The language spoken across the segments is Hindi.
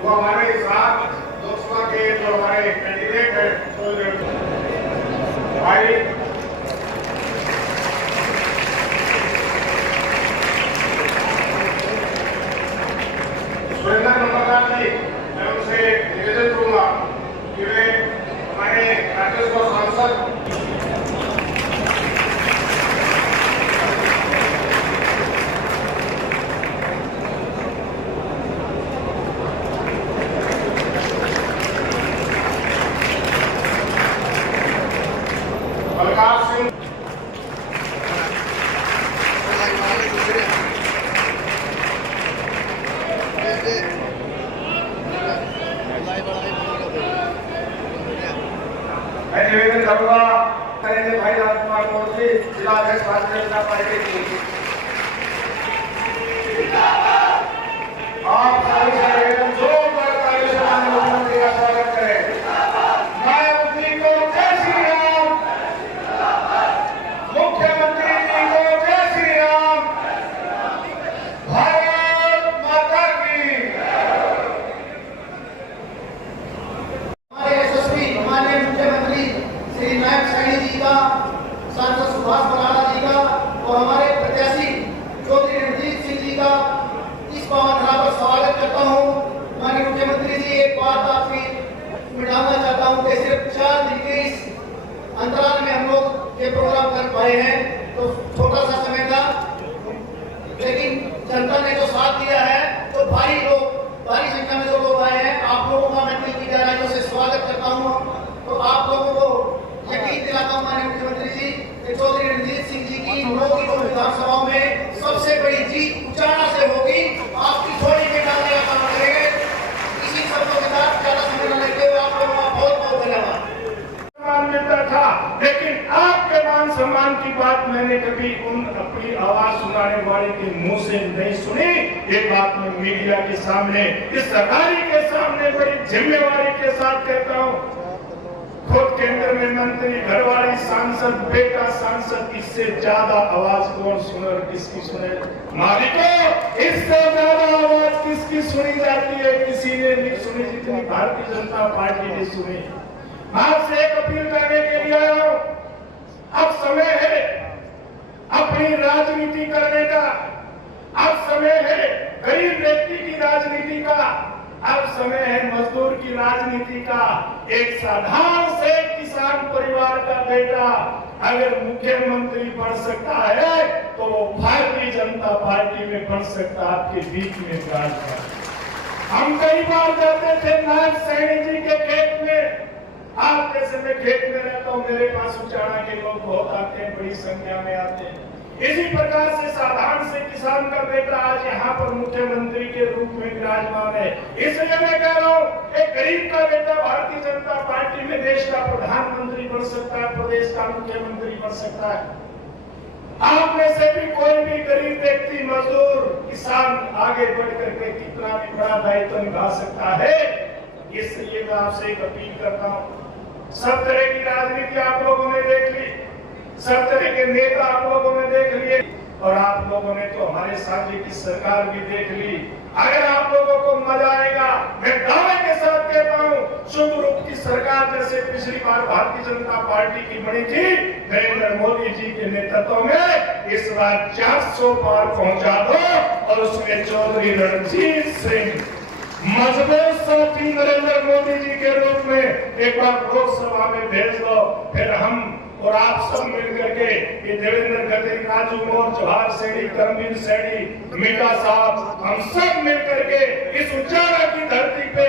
वो हमारे साथ लोकसभा के जो हमारे कैंडिडेट है भाई सुरेंद्र नंबरदार जी, मैं उनसे निवेदन करूंगा कि वे हमारे राज्यसभा सांसद मैं निवेदन करूंगा करेंगे भाई राजकुमार मोदी जिला अध्यक्ष भारतीय जनता पार्टी की। आप सारे निवेदन जोरदार ताली से माननीय मुख्यमंत्री का स्वागत करें। मुख्यमंत्री को जय श्री राम, मुख्यमंत्री जी को जय श्री राम, भारत माता की। हमारे यशस्वी माननीय मुख्यमंत्री श्री नायक सैनी जी का, सांसद सुभाष बराला जी का और हमारे प्रत्याशी चौधरी रणजीत सिंह जी का इस पावन धरा पर स्वागत करता हूँ। माननीय मुख्यमंत्री जी, एक बात आपकी मिटाना चाहता हूँ कि सिर्फ 4 दिन के इस अंतराल में हम लोग ये प्रोग्राम कर पाए हैं, तो छोटा सा समय था, लेकिन जनता ने जो साथ दिया है तो भारी संख्या में जो लोग आए हैं, आप लोगों का मैं दिल की गहराइयों से स्वागत करता हूँ। तो आप लोगों को यकीन दिलाता हूँ माननीय मुख्यमंत्री जी कि चौधरी रणजीत सिंह जी की 9 की विधानसभाओं में सबसे बड़ी जीत उचाना से होगी। आपकी थोड़ी के डालने का काम करेंगे। इसी शब्दों के साथ ज्यादा समय न लेते हुए आप लोगों का बहुत बहुत धन्यवाद। सम्मान मिलता था, लेकिन आपके मान सम्मान की बात मैंने कभी उन अपनी आवाज सुनाने वाले के मुंह से नहीं सुनी। ये बात मैं मीडिया के सामने, इस सरकारी के सामने बड़ी जिम्मेवारी के साथ कहता हूँ। खुद केंद्र में मंत्री, घरवाली सांसद, बेटा सांसद, इससे ज्यादा आवाज कौन सुने और किसकी सुने? मालिकों, इससे ज्यादा आवाज किसकी सुनी जाती है? किसी ने नहीं सुनी जितनी भारतीय जनता पार्टी ने सुनी। आपसे एक अपील करने के लिए आया हूं। अब समय है अपनी राजनीति करने का, अब समय है गरीब व्यक्ति की राजनीति का, अब समय है मजदूर की राजनीति का। एक साधारण से किसान परिवार का बेटा अगर मुख्यमंत्री बन सकता है तो वो भारतीय जनता पार्टी में बन सकता, आपके बीच में राज कर। हम कई बार जाते थे नायक सैनी जी के खेत में। आप जैसे मैं खेत में रहता हूँ, मेरे पास उचाना के लोग बहुत आते हैं, बड़ी संख्या में आते हैं। इसी प्रकार से साधारण से किसान का बेटा आज यहाँ पर मुख्यमंत्री के रूप में विराजमान है। इसलिए मैं कह रहा हूँ, एक गरीब का बेटा भारतीय जनता पार्टी में देश का प्रधानमंत्री बन सकता है, प्रदेश का मुख्यमंत्री बन सकता है। आप में से भी कोई भी गरीब व्यक्ति, मजदूर, किसान आगे बढ़ करके कितना भी बड़ा दायित्व निभा सकता है। इसलिए मैं आपसे एक अपील करता हूँ। सब तरह की राजनीति आप लोगों ने देख ली, सब तरह के नेता आप लोगों ने देख लिए, और आप लोगों ने तो हमारे साथ की सरकार भी देख ली। अगर आप लोगों को मजा आएगा पिछली बार भारतीय जनता पार्टी की बनी थी, नरेंद्र मोदी जी के नेतृत्व में इस बार 400 पार पहुंचा दो और उसमें चौधरी रणजीत सिंह मजबूत साथी नरेंद्र मोदी जी के रूप में एक बार लोकसभा में भेज दो। फिर हम और आप सब मिलकर के ये देवेंद्र खत्री, राजू मोर, जवाहर सैनी, करमवीर सैनी, मीठा साहब, हम सब मिलकर के इस उजाला की धरती पे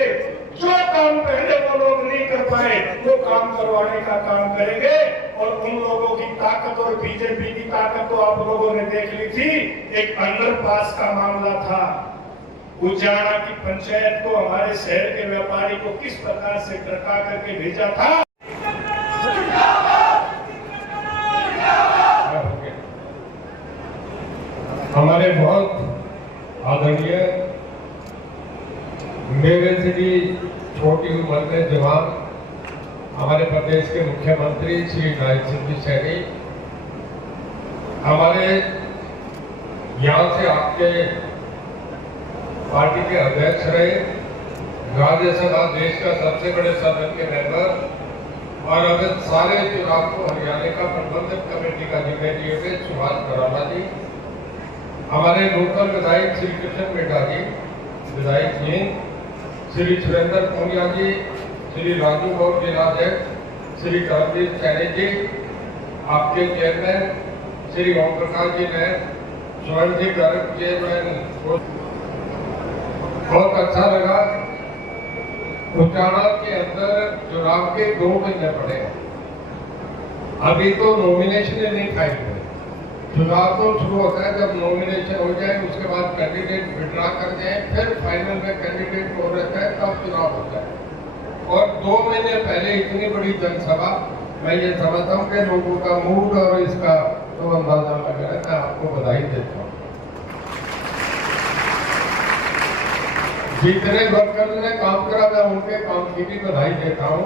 जो काम पहले वो लोग नहीं कर पाए वो काम करवाने का काम करेंगे। और उन लोगों की ताकत और बीजेपी की ताकत तो आप लोगों ने देख ली थी। एक अंडरपास का मामला था, उजाला की पंचायत को हमारे शहर के व्यापारी को किस प्रकार से टरका करके भेजा था। हमारे बहुत आदरणीय, मेरे से भी छोटी उम्र में जवान हमारे प्रदेश के मुख्यमंत्री श्री नायब सिंह सैनी, हमारे यहाँ से आपके पार्टी के अध्यक्ष रहे, राज्यसभा देश का सबसे बड़े सदन के मेंबर और अब सारे चुनाव को हरियाणा का प्रबंधक कमेटी का जिम्मे लिए हुए सुभाष बराला जी, हमारे लोकल विधायक श्री कृष्ण मेटा जी, विधायक जी श्री सुरेंद्र पूनिया जी, श्री राजू गौर जिलाध्यक्ष श्री करमवीर सैनी जी, आपके चेयरमैन श्री ओम प्रकाश जी ने स्वयं जी गर्ग चेयरमैन। बहुत अच्छा लगा। उजाला के अंदर चुनाव के 2 महीने पड़े हैं, अभी तो नॉमिनेशन नहीं फाइल हुए। चुनाव तो शुरू होता है जब नॉमिनेशन हो जाए, उसके बाद कैंडिडेट विड्रा कर जाए, फिर फाइनल में कैंडिडेट हो रहता है तब चुनाव होता है। और 2 महीने पहले इतनी बड़ी जनसभा, मैं ये समझता हूँ कि लोगों का मूड और इसका तो अंदाजा लग रहा है। मैं आपको बधाई देता हूँ। जितने वर्कर्स ने काम करा मैं उनके काम की भी बधाई देता हूँ।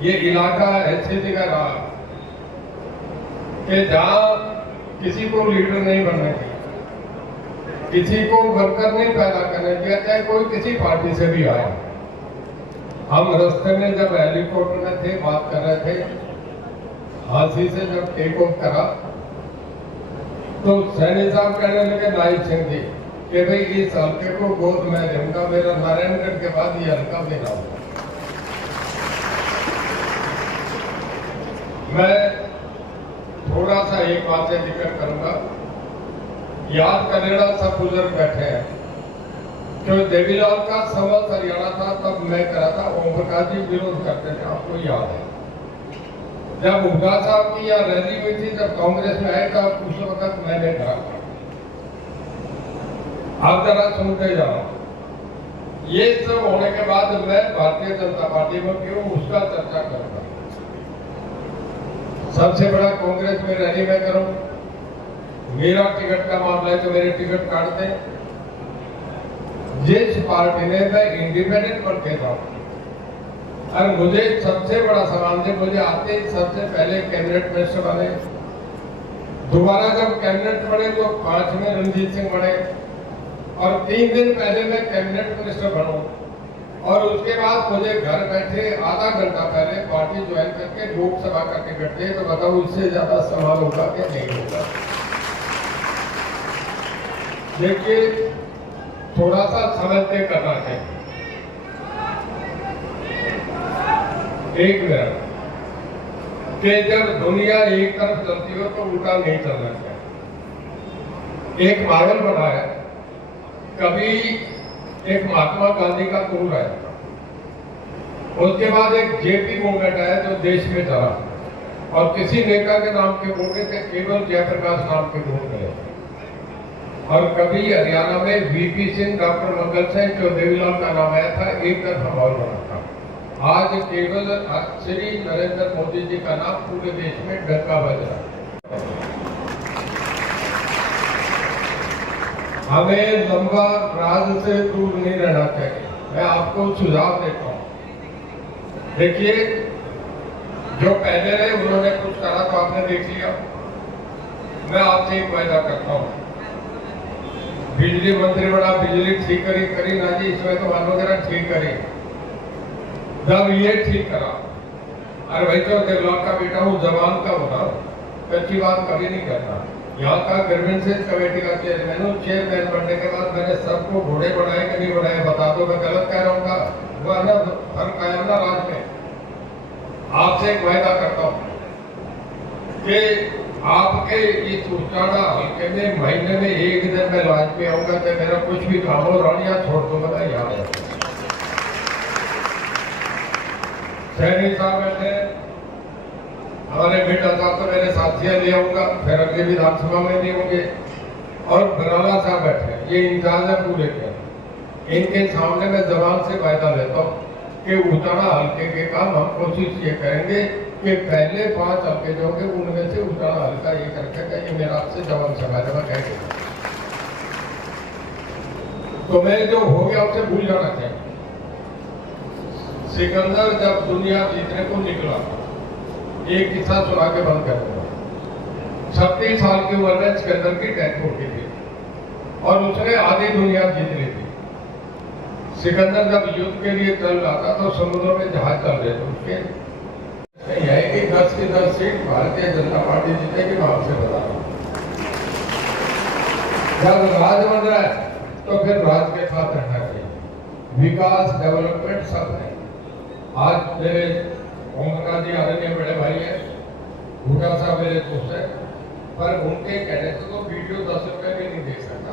ये इलाका ऐसी जगह रहा कि जहाँ किसी को लीडर नहीं बनने दिया, किसी को वर्कर नहीं पैदा करने दिया, चाहे कोई किसी पार्टी से भी आए। हम रास्ते में जब हेलीकॉप्टर में थे, बात कर रहे थे, हाथी से जब टेक ऑफ करा तो सैनी साहब कहने लगे नायब सिंह जी कि भाई इस हल्के को गोद में दूंगा, मेरा नारायणगढ़ के बाद ये हल्का मेरा होगा। मैं थोड़ा सा एक बात से जिक्र करूंगा। याद करेगा सब बुजुर्ग बैठे हैं, जो देवीलाल का समस्त हरियाणा था तब मैं करा था, ओम प्रकाश जी विरोध करते थे, आपको याद है। जब हुड्डा साहब की यहाँ रैली हुई थी, जब कांग्रेस में आए तब उस वक्त मैंने करा था। आप जरा सुनते जाओ। ये सब होने के बाद मैं भारतीय जनता पार्टी में क्यों, उसका चर्चा करूंगा। सबसे बड़ा कांग्रेस में रैली में करूं, मेरा टिकट का मामला है तो मेरे टिकट काट दें। जिस पार्टी ने मैं इंडिपेंडेंट बन के जाऊं, और मुझे सबसे बड़ा सवाल है, मुझे आते सबसे पहले कैबिनेट मिनिस्टर बने, दोबारा जब कैबिनेट बने तो 5 में रणजीत सिंह बने, और 3 दिन पहले मैं कैबिनेट मिनिस्टर बनूं, और उसके बाद मुझे घर बैठे आधा घंटा पहले पार्टी ज्वाइन करके लोकसभा का टिकट दे, तो बताओ इससे ज्यादा सवाल होगा कि नहीं होगा। देखिए, थोड़ा सा समझ के करना है। एक मिनट कि जब दुनिया एक तरफ चलती हो तो उल्टा नहीं चलना चाहिए। एक मॉडल बना है, कभी एक महात्मा गांधी का टूर है, उसके बाद एक जेपी मूवमेंट आया जो देश में चला, और किसी नेता के नाम के बोले थे, केवल जयप्रकाश नाम के वोट मिले। और कभी हरियाणा में वीपी सिंह, डॉक्टर मंगल सिंह, जो देवीलाल का नाम आया था, एक तरफा माहौल बना था। आज केवल श्री नरेंद्र मोदी जी का नाम पूरे देश में डंका बज रहा है। हमें लंबा राज से दूर नहीं रहना चाहिए। मैं आपको सुझाव देता हूं। देखिए, जो पहले रहे उन्होंने कुछ करा तो आपने देख लिया। मैं आपसे एक वायदा करता हूं, बिजली मंत्री बड़ा, बिजली ठीक करी ना जी, इसमें तो मानो जरा ठीक करी। जब ये ठीक करा अरे भाई तो देवलाल का बेटा हूँ, जवान का होना, अच्छी बात कभी नहीं करता। यहाँ का ग्रीवेंसेस कमेटी का चेयरमैन हूँ। चेयरमैन बनने के बाद मैंने सबको घोड़े बनाए कि नहीं बनाए, बता दो, मैं गलत कह रहा हूँ। वो ना फर्क आया ना राज में। आपसे एक वायदा करता हूँ कि आपके इस उचाड़ा हल्के में महीने में एक दिन मैं राज में आऊंगा, तो मेरा कुछ भी काम हो रानिया छोड़ दूंगा ना, याद है। सैनी साहब बैठे, हमारे बेटा साहब तो मेरे साथियां ले आऊंगा, फिर अगले विधानसभा में भी होंगे। और बराला साहब बैठे, ये इंचार्ज है पूरे के। इनके सामने मैं जबान से वायदा लेता हूँ कि उचाड़ा हल्के के काम हम कोशिश ये करेंगे कि पहले 5 हल्के जो होंगे उनमें से उचाड़ा हल्का एक रखेगा। ये मेरा आपसे जवान से वायदा कह के, तो मैं जो हो गया उससे भूल जाना चाहिए। सिकंदर जब दुनिया जीतने को निकला, एक किस्सा सुना के बंद कर दूंगा। 36 साल की उम्र में सिकंदर की डेथ हो गई थी और उसने आधी दुनिया जीत ली थी। सिकंदर जब युद्ध के लिए चल रहा था तो समुद्र में जहाज चल रहे थे उसके, यह कि 10 की 10 सीट भारतीय जनता पार्टी जीतेगी, मैं आपसे बता रहा हूँ। जब राज बन रहा है तो फिर राज के साथ रहना चाहिए। विकास, डेवलपमेंट सब है। आज मेरे ओमप्रकाश जी आदरणीय बड़े भाई है, भूटा साहब मेरे दोस्त है, पर उनके कहने से तो वीडियो 10 रुपए में नहीं दे सकता।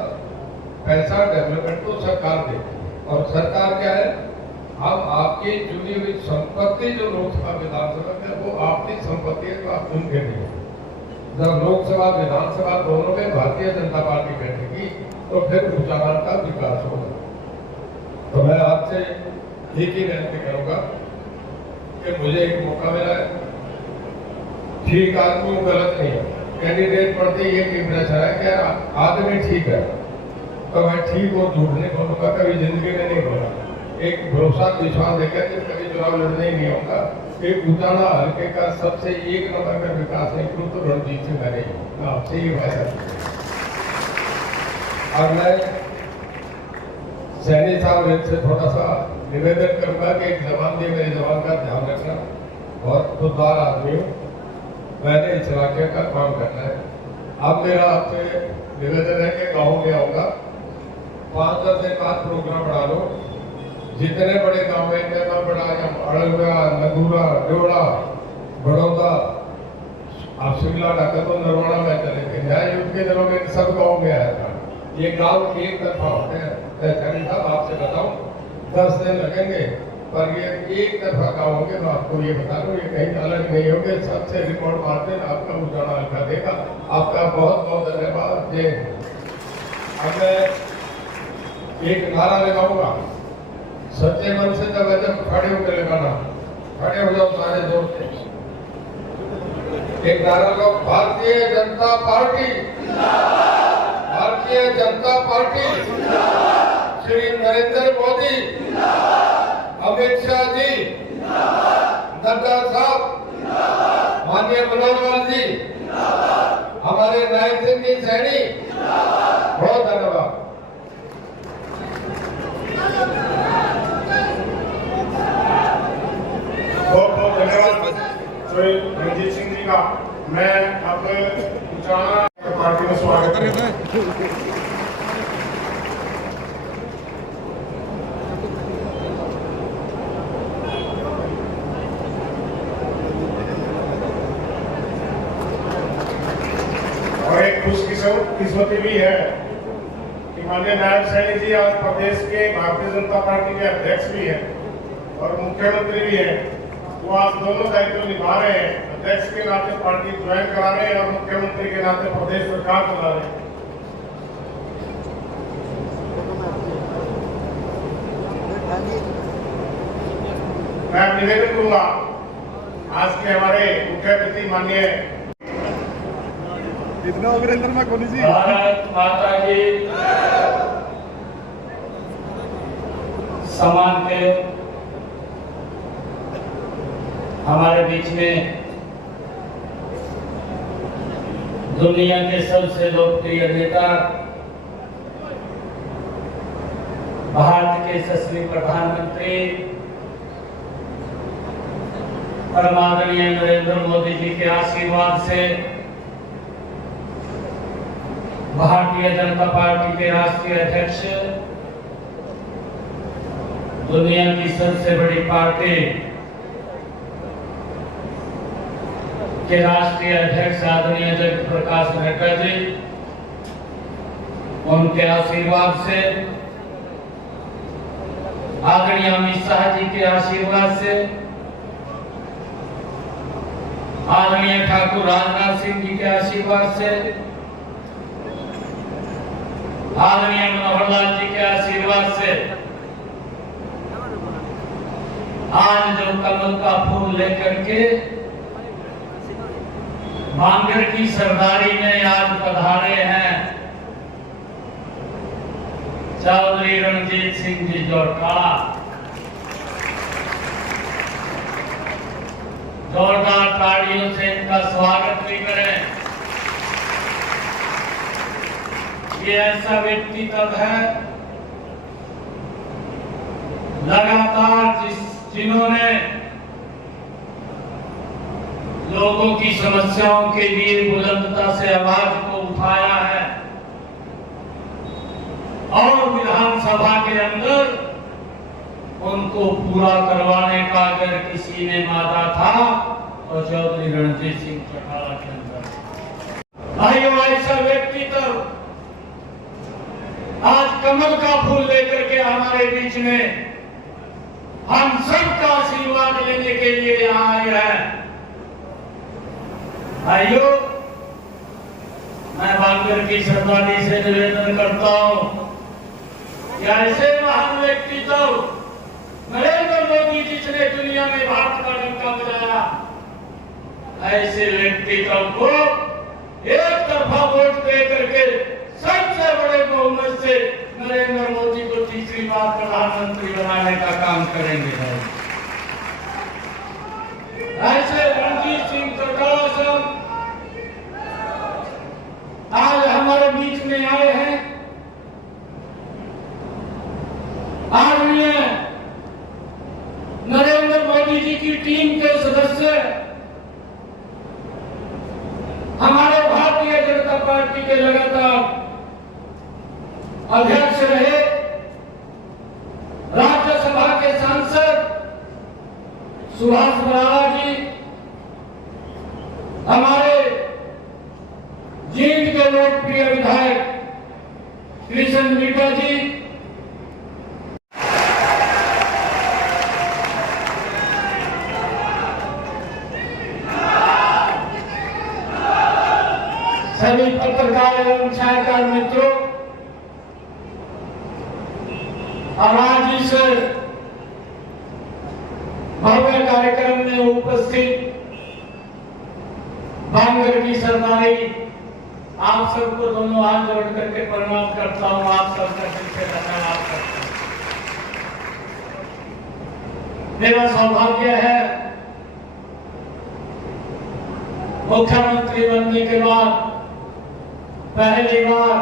पैसा डेवलपमेंट को सरकार देती है, और सरकार क्या है, हम आपकी चुनी हुई संपत्ति जो लोकसभा विधानसभा में, वो आपकी संपत्ति है, तो आप चुन के नहीं। जब लोकसभा विधानसभा दोनों में भारतीय जनता पार्टी बैठेगी तो फिर उचाड़ा का विकास होगा। तो मैं आपसे एक ही विनती करूंगा कि मुझे एक मौका मिला है, ठीक आदमी गलत नहीं है। कैंडिडेट पढ़ते ही एक इंप्रेशन है कि आदमी ठीक है, तो मैं ठीक और झूठ नहीं बोलूंगा, कभी जिंदगी में नहीं बोला। एक भरोसा विश्वास देकर कि कभी चुनाव लड़ने ही नहीं होगा। एक उचाड़ा हल्के का सबसे एक नंबर का विकास नहीं करूँ तो रणजीत सिंह करेगी, मैं आपसे ही वायदा। और मैं सैनी साहब से थोड़ा सा निवेदन करूंगा कि एक जवान भी मेरी जवान का ध्यान रखना। बहुत खुददार आदमी हूँ, मैंने इस इलाके का काम करना है। अब मेरा आपसे निवेदन है कि गाँव में आऊंगा, 5-10 दिन बाद प्रोग्राम बना लो। जितने बड़े गांव में इतना बड़ा, अड़लगा, नगूरा, डोड़ा, बड़ौदा, आप शिमला ढाका तो नरवाड़ा में चले गए। न्याय युद्ध के दिनों में सब गांव में आया था। ये गांव एक तरफा होते हैं। साहब आपसे बताऊं, 10 दिन लगेंगे, पर ये एक तरफा गाँव होंगे। मैं आपको ये बता दूं, ये कहीं अलग नहीं होंगे। सबसे रिकॉर्ड मारते आपका उजाला हल्का देगा। आपका बहुत बहुत धन्यवाद। जय। अब मैं एक नारा लगाऊंगा, सच्चे मन से जब खड़े होकर लगाना, खड़े हो जाओ सारे जोर से। एक नारा लगाओ, भारतीय जनता पार्टी, भारतीय जनता पार्टी, श्री नरेंद्र मोदी, अमित शाह जी, नड्डा साहब, माननीय मनोहर लाल जी, हमारे नायक सिंह जी सैनी, बहुत धन्यवाद। बहुत बहुत धन्यवाद श्री रणजीत सिंह जी का। मैं अब उचाड़ा पार्टी में स्वागत करता हूं। और एक खुशकिस्मती भी है कि माननीय नायब सैनी जी आज प्रदेश के भारतीय जनता पार्टी के अध्यक्ष भी हैं और मुख्यमंत्री भी हैं। वो आज दोनों दायित्व निभा रहे हैं। अध्यक्ष के नाते पार्टी ज्वाइन करा रहे हैं और मुख्यमंत्री के नाते प्रदेश सरकार चला रहे हैं। मैं निवेदन करूंगा आज के हमारे मुख्य अतिथि माननीय भारत माता की सम्मान के हमारे बीच में दुनिया के सबसे लोकप्रिय नेता, भारत के यशस्वी प्रधानमंत्री परमादरणीय नरेंद्र मोदी जी के आशीर्वाद से भारतीय जनता पार्टी के राष्ट्रीय अध्यक्ष, दुनिया की सबसे बड़ी पार्टी के राष्ट्रीय अध्यक्ष आदरणीय जगत प्रकाश नड्डा जी, उनके आशीर्वाद से, आदरणीय अमित शाह जी के आशीर्वाद से, आदरणीय ठाकुर राजनाथ सिंह जी के आशीर्वाद से, आदरणीय मनोहर लाल जी के आशीर्वाद से आज जो कमल का फूल लेकर के बांगड़ की सरदारी में आज पधारे हैं चौधरी रणजीत सिंह जी जोड़काड़ा, जोरदार तालियों से इनका स्वागत भी करें। ये ऐसा व्यक्ति तब है लगातार जिन्होंने लोगों की समस्याओं के लिए बुलंदता से आवाज को उठाया है और विधानसभा के अंदर उनको पूरा करवाने का अगर किसी ने मादा था तो चौधरी रणजीत सिंह चौटाला के अंदर। भाइयों, ऐसा व्यक्ति तो आज कमल का फूल लेकर के हमारे बीच में हम सबका आशीर्वाद लेने के लिए यहाँ आए हैं। भाइयों, मैं बांगड़ की सरदारी से निवेदन करता हूँ कि ऐसे महान व्यक्ति तो नरेंद्र मोदी जिसने दुनिया में भारत का डंका बजाया, ऐसे व्यक्तित्व को एक तरफा वोट दे करके सबसे बड़े बहुमत से नरेंद्र मोदी को तीसरी बार प्रधानमंत्री बनाने का काम करेंगे। ऐसे रणजीत सिंह चौटाला साहब आज हमारे बीच में आए हैं। आदरणीय नरेंद्र मोदी जी की टीम के सदस्य, हमारे भारतीय जनता पार्टी के लगातार अध्यक्ष रहे, राज्यसभा के सांसद सुभाष बराला जी, हमारे जींद के लोकप्रिय विधायक कृष्ण मीठा जी, सभी पत्रकार एवं छायाकार मित्रों, और आज इस भव्य कार्यक्रम में उपस्थित बांगड़ की सरदारी, आप सबको दोनों हाथ जोड़ करके प्रणाम करता हूं। आप सबका दिल से धन्यवाद करता हूं। मेरा सौभाग्य है मुख्यमंत्री बनने के बाद पहली बार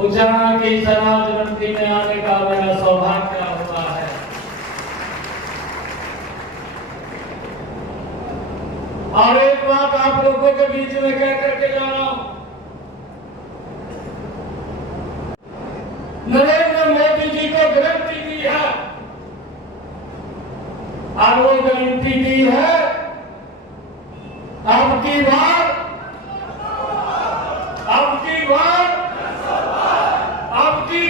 उजाना की समाजमंत्री में आने का मेरा सौभाग्य हुआ है। और एक बात आप लोगों के बीच में कह करके जा रहा हूं, नरेंद्र मोदी जी को गारंटी दी है और वो गारंटी दी है अब की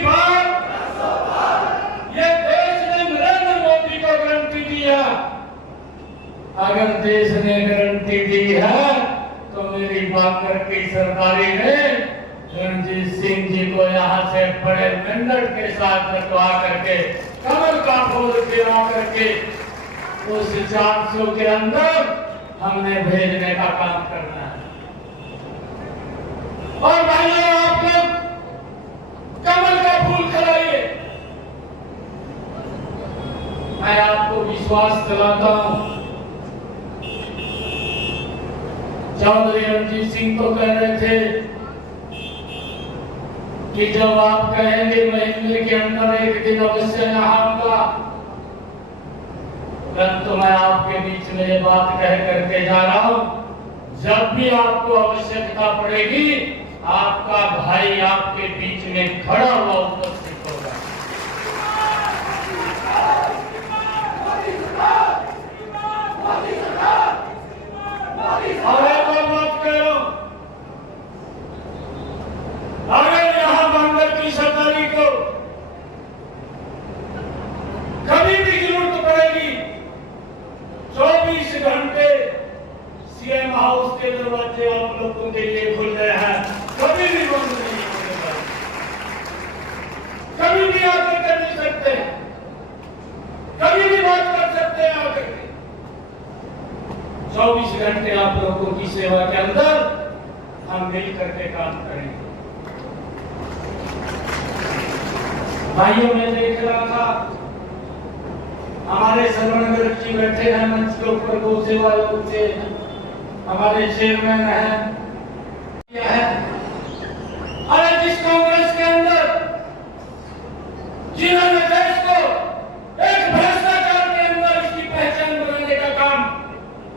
बार ये देश ने नरेंद्र मोदी को गारंटी दी है। अगर देश ने गारंटी दी है तो मेरी बांगड़ की सरदारी ने रणजीत सिंह जी को यहाँ से बड़े मेंढक के साथ रखवा करके कमल का फूल खिला करके उस 400 के अंदर हमने भेजने का काम करना है। और भाइयों, आप लोग कमल का फूल खिलाइए। मैं आपको विश्वास दिलाता हूं, चौधरी रणजीत सिंह तो कह रहे थे कि जब आप कहेंगे महीने के अंदर एक दिन अवश्य यहाँ आऊंगा, परंतु मैं आपके बीच में ये बात कह करके जा रहा हूं, जब भी आपको आवश्यकता पड़ेगी आपका भाई आपके बीच में खड़ा हुआ उपस्थित होगा। और एक और बात कह रहा हूं, अगर यहां बांगर की सरदारी को कभी भी जरूरत पड़ेगी 24 घंटे सीएम हाउस के दरवाजे आप लोगों के लिए खुल गए हैं, कभी भी बंद नहीं होगा, कभी भी आकर कर नहीं सकते, कभी भी बात कर सकते हैं आकर के। 24 घंटे आप लोगों की सेवा के अंदर हम मिल करके काम करेंगे। भाइयों, मैं देख रहा था हमारे सरवणगर जी बैठे हैं मंच के ऊपर, गौ सेवा आयोग से हमारे चेयरमैन है। अरे जिस कांग्रेस के अंदर जिन्होंने देश को एक भ्रष्टाचार के अंदर इसकी पहचान बनाने का काम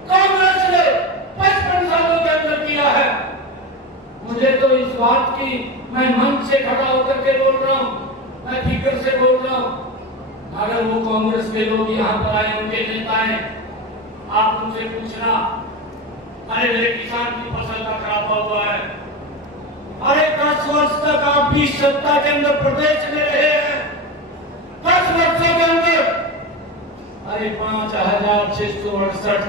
कांग्रेस ने 55 सालों के अंदर किया है, मुझे तो इस बात की, मैं मंच से खड़ा होकर के बोल रहा हूं, मैं फिक्र से बोल रहा हूं, अगर वो कांग्रेस के लोग यहाँ पर आए, उनके नेता हैं, आप उनसे पूछना, अरे मेरे किसान की फसल का खराबा हुआ है, अरे 10 वर्ष तक आप भी सत्ता के अंदर प्रदेश में रहे हैं, 10 वर्षों के अंदर अरे 5,668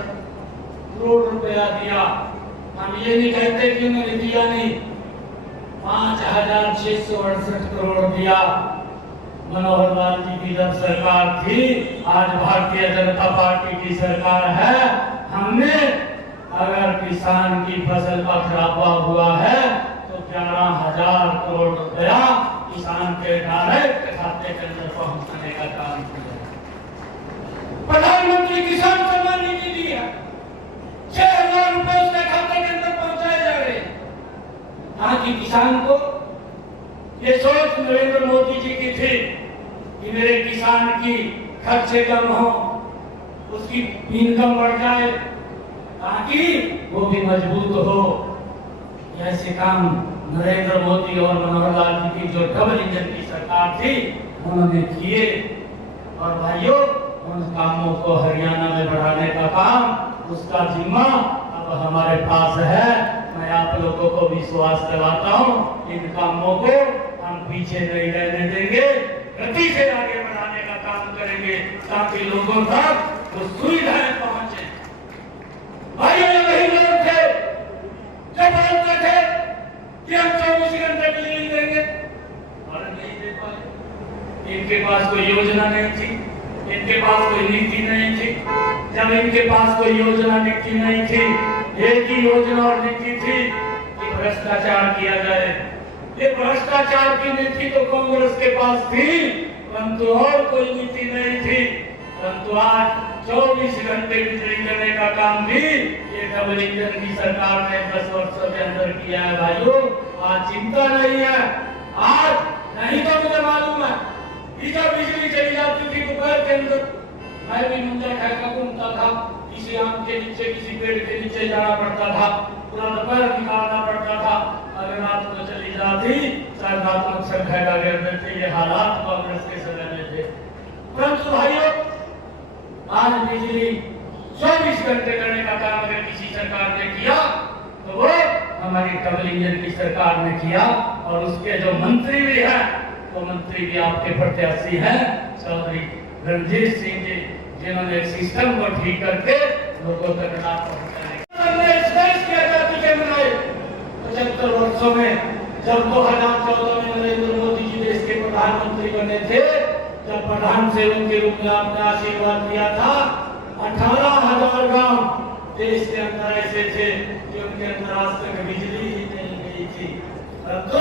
करोड़ रुपया दिया। हम ये नहीं कहते कि उन्होंने दिया नहीं, 5,668 करोड़ दिया। मनोहर लाल जी की जब सरकार थी, आज भारतीय जनता पार्टी की सरकार है, हमने अगर किसान की फसल का खराबा हुआ है तो 11,000 करोड़ रुपया किसान के डायरेक्ट खाते के अंदर पहुंचाने का काम किया। प्रधानमंत्री किसान सम्मान निधि दी है, 6,000 रुपए उसके खाते के अंदर पहुंचाए जा रहे हैं। ताकि किसान को ये सोच नरेंद्र मोदी जी की थी कि मेरे किसान की खर्चे कम हो, उसकी इनकम बढ़ जाए, ताकि वो भी मजबूत हो। ऐसे काम नरेंद्र मोदी और मनोहर लाल जी की जो डबल इंजन की सरकार थी उन्होंने किए। और भाइयों, उन कामों को हरियाणा में बढ़ाने का काम, उसका जिम्मा अब हमारे पास है। मैं आप लोगों को विश्वास दिलाता हूँ, इन कामों को हम पीछे नहीं रहने देंगे, गति से आगे बढ़ाने का काम करेंगे ताकि लोगों तक वो सुविधाएं पहुंचे। भाइयों, ये वही लोग थे जो बोलते थे कि हम 24 घंटे बिजली देंगे, और नहीं दे पाए। इनके पास कोई योजना नहीं थी, इनके पास कोई नीति नहीं थी। जब इनके पास कोई योजना नीति नहीं थी, एक ही योजना और नीति थी कि भ्रष्टाचार किया जाए। ये भ्रष्टाचार की नीति तो कांग्रेस के पास थी, परंतु और कोई नीति नहीं थी। परंतु आज 24 घंटे बिजली देने का काम भी ये डबल इंजन की सरकार ने 10 वर्षों के अंदर किया है। भाइयों, आज चिंता नहीं है। आज नहीं तो मुझे मालूम है कि जब बिजली चली जाती थी दोपहर के अंदर, मैं भी मुंजा खाकर घूमता था, किसी आम के नीचे, किसी पेड़ के नीचे जाना पड़ता था, पूरा दोपहर निकालना पड़ता था। अगर रात को चली जाती, शायद रात को अक्सर खैरा गिरते थे। ये हालात कांग्रेस के समय में थे। परंतु भाइयों, आज बिजली 24 घंटे करने का काम अगर किसी सरकार ने किया तो वो हमारी डबल इंजन की सरकार ने किया। और उसके जो मंत्री भी हैं, वो मंत्री भी आपके प्रत्याशी हैं, चौधरी रणजीत सिंह जी, जिन्होंने एक सिस्टम को ठीक करके लोगों तक लाभ पहुंचाने इस देश की आजादी के मनाए 75 वर्षों में। जब 2014 में नरेंद्र मोदी जी देश के प्रधानमंत्री बने थे, जब प्रधान सेवक के रूप में आपने आशीर्वाद दिया था, 18,000 गांव देश के अंदर ऐसे थे कि उनके अंदर आज तक बिजली ही नहीं गई थी। परंतु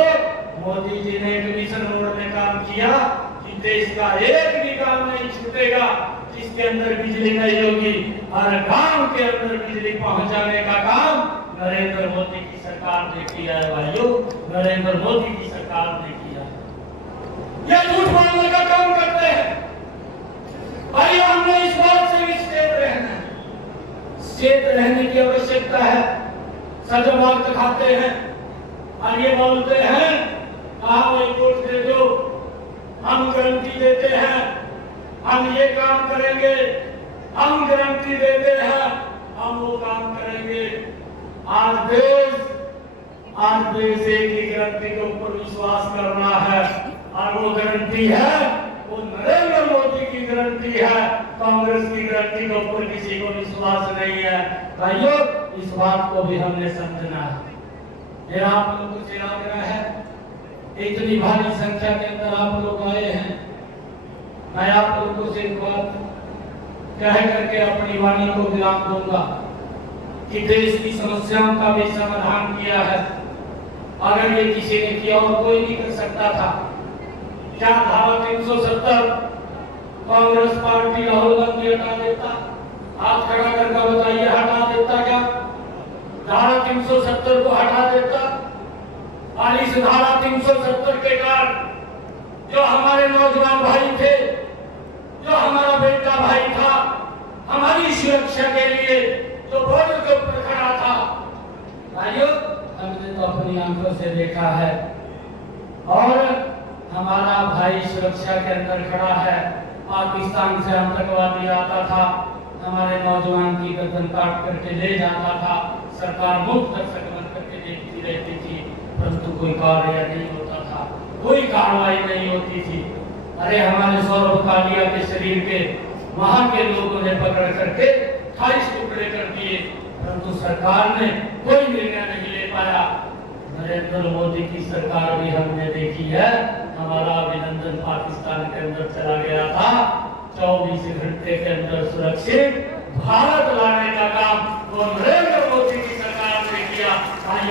मोदी जी ने एक मिशन मोड में काम किया कि देश का एक भी गांव नहीं छूटेगा जिसके अंदर बिजली नहीं होगी। हर गांव के अंदर बिजली पहुंचाने का काम नरेंद्र मोदी की सरकार ने किया है। भाइयों, नरेंद्र मोदी की सरकार ने किया। यह झूठ बोलने का काम करते हैं। भाइयों, हमने इस बात से आवश्यकता है। सजग वक्त दिखाते हैं और ये बोलते हैं कहा वही वोट दे दो, हम गारंटी देते हैं, हम ये काम करेंगे, हम गारंटी देते हैं, हम वो काम करेंगे। आज देश एक ही गारंटी के ऊपर विश्वास करना है और वो गारंटी है, वो नरेंद्र मोदी की गारंटी है। कांग्रेस की गारंटी के ऊपर किसी को विश्वास नहीं है। भाइयों, इस बात को भी हमने समझना है। मेरा आप लोगों से आग्रह है, इतनी भारी संख्या के अंदर आप लोग आए हैं, मैं आप लोगों से एक बात कह करके अपनी वाणी को विराम दूंगा कि देश की समस्याओं का भी समाधान किया है। अगर ये किसी ने किया और कोई नहीं कर सकता था। क्या धारा 370 कांग्रेस पार्टी राहुल गांधी हटा देता? हाथ खड़ा करके बताइए, हटा देता क्या? धारा 370 को हटा देता? और इस धारा 370 के कारण जो हमारे नौजवान भाई थे, जो हमारा बेटा भाई था, हमारी सुरक्षा के लिए जो बॉर्डर के ऊपर खड़ा था, भाइयों हमने तो अपनी आंखों से देखा है। और हमारा भाई सुरक्षा के अंदर खड़ा है। पाकिस्तान से आतंकवादी आता था, हमारे नौजवान की गर्दन काट करके ले जाता था, सरकार मुक्त दर्शक बन करके देखती रहती थी, परंतु कोई कार्य नहीं होता था, कोई कार्रवाई नहीं होती थी। अरे हमारे सौरभ कालिया के शरीर के वहां के लोगों ने पकड़ करके 28 टुकड़े कर दिए, परंतु सरकार ने कोई निर्णय नहीं ले पाया। नरेंद्र मोदी की सरकार भी हमने देखी है। हमारा अभिनंदन पाकिस्तान के अंदर चला गया था, 24 घंटे के अंदर सुरक्षित भारत लाने का काम वो नरेंद्र मोदी की सरकार ने किया।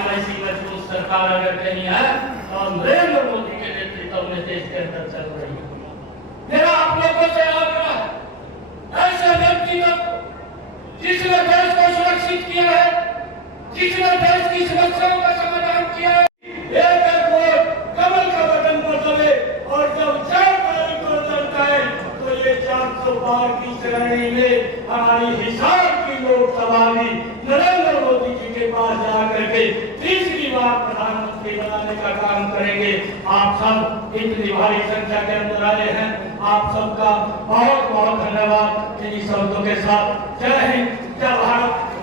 ऐसी मजबूत सरकार अगर कहीं है तो नरेंद्र मोदी के नेतृत्व में देश के अंदर चल रही है। मेरा आप लोगों से आग्रह है, ऐसे व्यक्ति जिसने देश को सुरक्षित किया है, जिसने देश की समस्याओं का समाधान किया है, एक वोट कमल का बटन पर दबे और जब 4 तारीख को चलता है तो ये 400 पार की श्रेणी में हमारी हिसाब की लोकसभा में नरेंद्र मोदी जी के पास जाकर के तीसरी बार प्रधानमंत्री बनाने का काम करेंगे। आप सब इतनी भारी संख्या के अंदर आए हैं, आप सबका बहुत बहुत धन्यवाद। इन शब्दों के साथ जय हिंद, जय भारत।